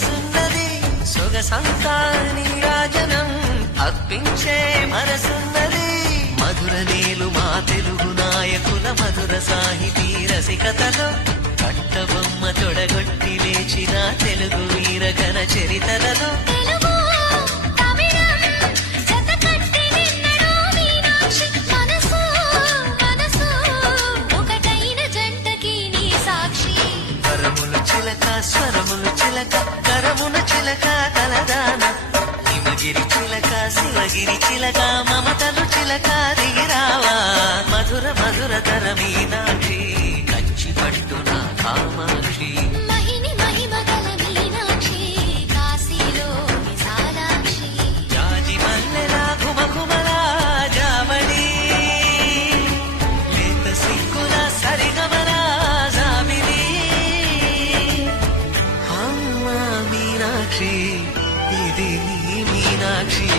వయసున్నది సొగసంతా నీరాజనం అర్పించే మనసున్నది మధుర నీలు మా తెలుగు నాయకుల మధుర సాహితీ రసికతలో కట్టబొమ్మ తొడగొట్టి లేచిన తెలుగు వీర ఘన చరితలలో స్వరములు చిలక కరమున చిలక తలదాన హిమగిరి చిలక శివగిరి చిలక మమతలు చిలక దిగిరావా మధుర మధుర తర మీనాక్షి కంచి పట్టున కామాక్షి మహిని మహిమ గల మీనాక్షి కాశీలో విశాలాక్షి జాజి మల్లెలా ఘుమఘుమలా జావళి లేత సిగ్గుల సరిగమలా జాబిలి అమ్మా మీనాక్షి ఇది నీ మీనాక్షి